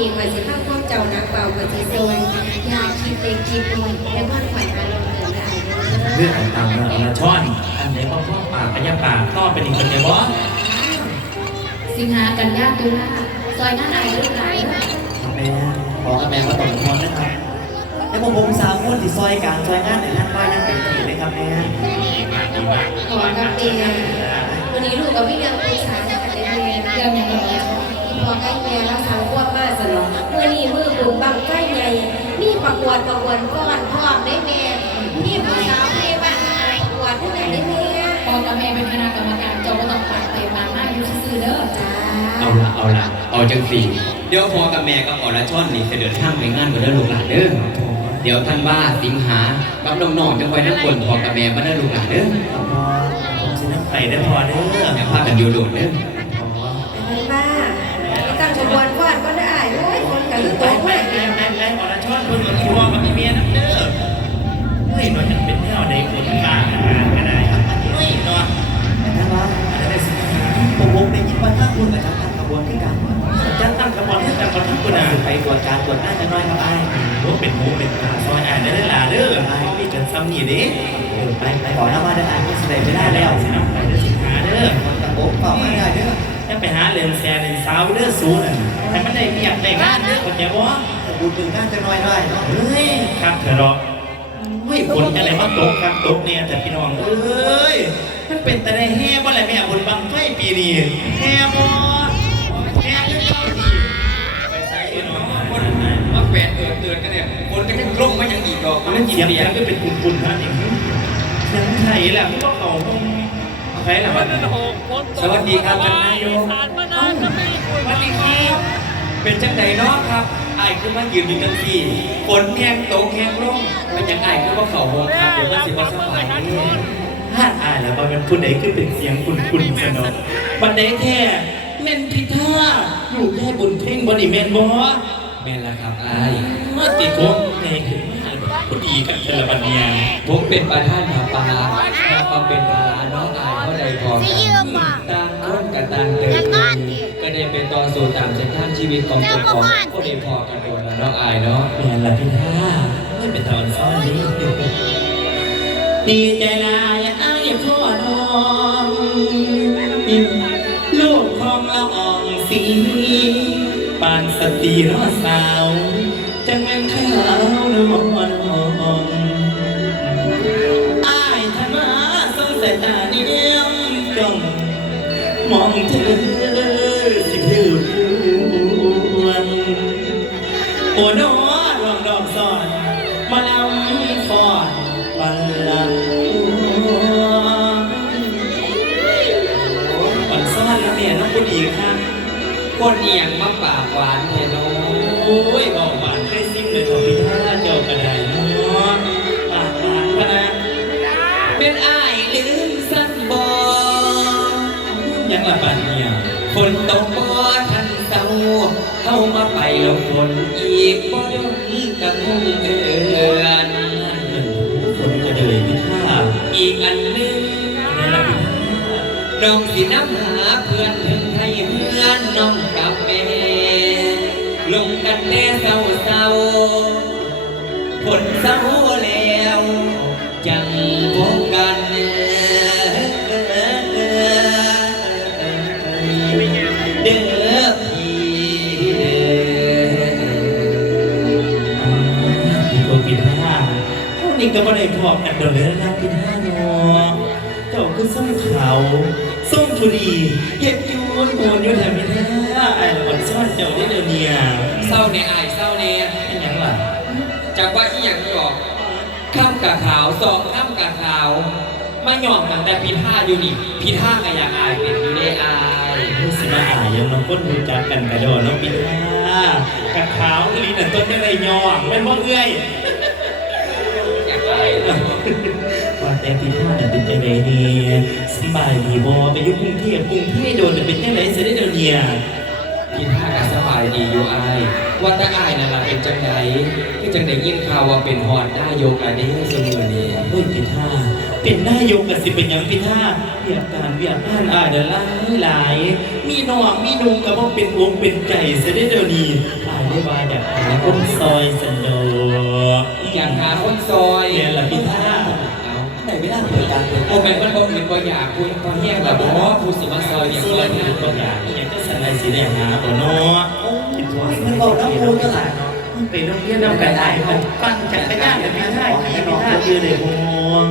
ดีกว่าสิข้าข้อเจ้านักเป่ากว่าสิซอยอยากคิดเล็กคิดน้อยแต่ว่าข่อยอารมณ์เกินได้เรื่องต่างๆนะละช่อนอันไหนพ่อพ่อปากพญาปากต้อเป็นอีกคนเดียวบ่สิงหากันยาตุลาซอยหน้าไหนลูกไหนแม่ขอกับแม่มาตกลงนะครับแล้วพวกผมสามคนที่ซอยกลางซอยงานไหนนั่นก้อยนั่นเป็นผีเลยครับแม่ขอกับเตียวันนี้ลูกกับพี่เลี้ยงปรึกษากันเลยเรื่องอย่างนี้ พอใกล้แม่แล้วสาวควบมาสนองมือนี้มือบุญบังใกล้ใหญ่นี่ประกวดประกวดก้อนพร้อมได้แม่นี่ผู้สาวที่บ้านประกวดที่ไหนได้แม่พอกับแม่เป็นคณะกรรมการเจ้าก็ต้องปากไปปากมาอยู่ซื่อเด้อจ้าเอาละเอาละเอาจังสีเดี๋ยวพอกับแม่กับอรชอนนี่จะเดินทางไปงานกันเด้อลูกหลานเด้อเดี๋ยวท่านว่าสิงหากับน้องๆจะคอยนักคนพอกับแม่มาเด้อลูกหลานเด้อพอผมสิน้ำไปได้พอเด้ออย่าพากันอยู่โดดเด้อ ท่าถ้าคุณกับจัดตั้งขบวนที่กันจะตั้งขบวนตั้งขบวนทั้งคนอะไปตรวจการตรวจหน้าจะน้อยครับไอ้รู้เป็นหมูเป็นตาซอยอ่านได้หลาเด้อมีจนซ้ำนี่ด้เออไปไปขอหน้ามาได้อ่านก็แสดงไม่ได้แล้วสิน้ำไปได้สิหาเด้อตะโกนเปล่าไม่ได้เด้อจะไปหาเลนแซนเลนสาวเด้อสูน่ะให้มันได้เมียได้งานเด้อคนจะบ่แต่บุญถึงหน้าจะน้อยได้เนาะเฮ้ยครับเถอะหรอกเฮ้ยฝนจะไหนมาตกครับตกเนี่ยแต่พี่น้องเอ้ยมันเป็นแต่ได้แห่บ่ นี้แห่บ่แห่ยังเจ้าดีไปใส่เนาะคนนั้นว่าแฟนเตือนเตือนกันเนี่ยคนก็ยังลงมายังอีกดอกมันเสียงยังก็เป็นคุณๆนะนี่เสียงไทยแหละมันก็เขาต้องใครล่ะมันสวัสดีครับท่านนายกสวัสดีครับเป็นจังไดเนาะครับไอ้คือมายืนอยู่จังสี่ฝนแห้งตกแห้งลงเป็นยังไงคือว่าเขาโฮงครับเดี๋ยวมันสิมาสบายนี่าอ่านแล้วมันเป็นผู้ใดขึ้นเป็นเสียงคุณคุณสนอบันไดแท้เล่นพิธาลูกแค่บุญเพ่งบริเมนบอแม่นละครับไอ้ายมาติดโกงในขึ้นมาพอดีกันเทละบันเนียงผมเป็นประธานผาปาถ้ามาเป็นภาน้องอายเขาได้พอกันต่างคนกับต่างเดินก็ได้เป็นต่อสู่ตามเส้นทางชีวิตของตัวของก็ได้พอกันโดนแล้วน้องอายเนาะแม่ละพิธาไม่เป็นตอนซ้อนนี้ ดีใจลายไอ้พ่อน้องลูกของละอองสีปานสตีรอสาว จังแม่นขาวนวลหอมอายธนาสงสายตาเดียวจ้องมองเธอสิผิวดวนโอ้น้ องผู้ดีครับคนเอียงมาปากหวานเทโนโอ้ยบอกหวานเคยซิมเลยของพี่ท่าเจ้ากระไดเนาะปากหวานพะนะเป็นอายลืมสั้นบอยังละปันเนี่ยฝนตกบ่ทันเศร้าเข้ามาไปลงฝนอีกบ่ดนกับคงเดือนคนก็เลยพี่ท่าอีกอันหนึงนี่ละพี่ท่า น้องสิน้ำหาเพื่อนถึงให้เพื่อนน้องกับแม่ลงกันแน่เศร้าเศร้าฝนเศร้าแล้วจังพบกันเด้อพี่พี่ก็พี่ท่านี้ก็ไม่ได้พอกันเดินเลยนะพี่ท่าเนาะเจ้าก็ส้มขา ส้มทุรีเก็บยูนโอนอยู่แถวพี่ท่าไอ้ละบันซ่อนเจ้าได้เดี๋ยวเนี่ยเศร้าเนี่ยอายเศร้าเนี่ยเป็นหยังล่ะจากว่าอีหยังหรอกข้ามกะขาวสองข้ามกะขาวมาหย่องตั้งแต่พีท่าอยู่นี่พีท่าก็อยากอายเป็นอยู่ได้อายรู้สิมาอ่ายังมาพ้นรู้จักกันกระโดดน้องพี่ท่ากะขาวอีหลีน่ะต้นไม่ได้ยองเป็นบ่เอื้อยอยากอายว่า แต่พี่ท่าเนี่ยเป็นจังไดเนี่ยสบายดีบ่ไปอยู่กรุงเทพกรุงเทพโดนเป็นจังไดเสียได้เดียวเนี่ยพีท่าก็สบายดีอยู่อายว่าแต่อายนั่นล่ะเป็นจังไดคือจังไดยินข่าวว่าเป็นฮอดได้โยกอันนี้เสมอนี่เฮ้ยพี่ท่าเป็นนายกกสิเป็นหยังพี่ท่าเวียกการเวียกงานอายเด้อหลายหลาย มีน้องมีนุ่งก็บ่เป็นวงเป็นใจเสียได้เดียวนี้อายได้ว่าอยากหาคนซอยสนุกอยากหาคนซอยเรียนละพิธาเอา ไหนไม่ได้เปิดการเปิดโอ้แม่นมันบ่เป็นบ่อยากคุยพอแห้งแล้วบ่ผู้สิมาซอยอยากสู้ซอแล้ยวมีงานตัวอย่างอยากจะสั่งอะไรสิได้หาบ่เนาะมันบอกน้ำมูลก็หลายไปโรงเรียนนำกันได้มันปั่นจักรยานกันไม่ได้ที่ไม่ได้ยืนในวง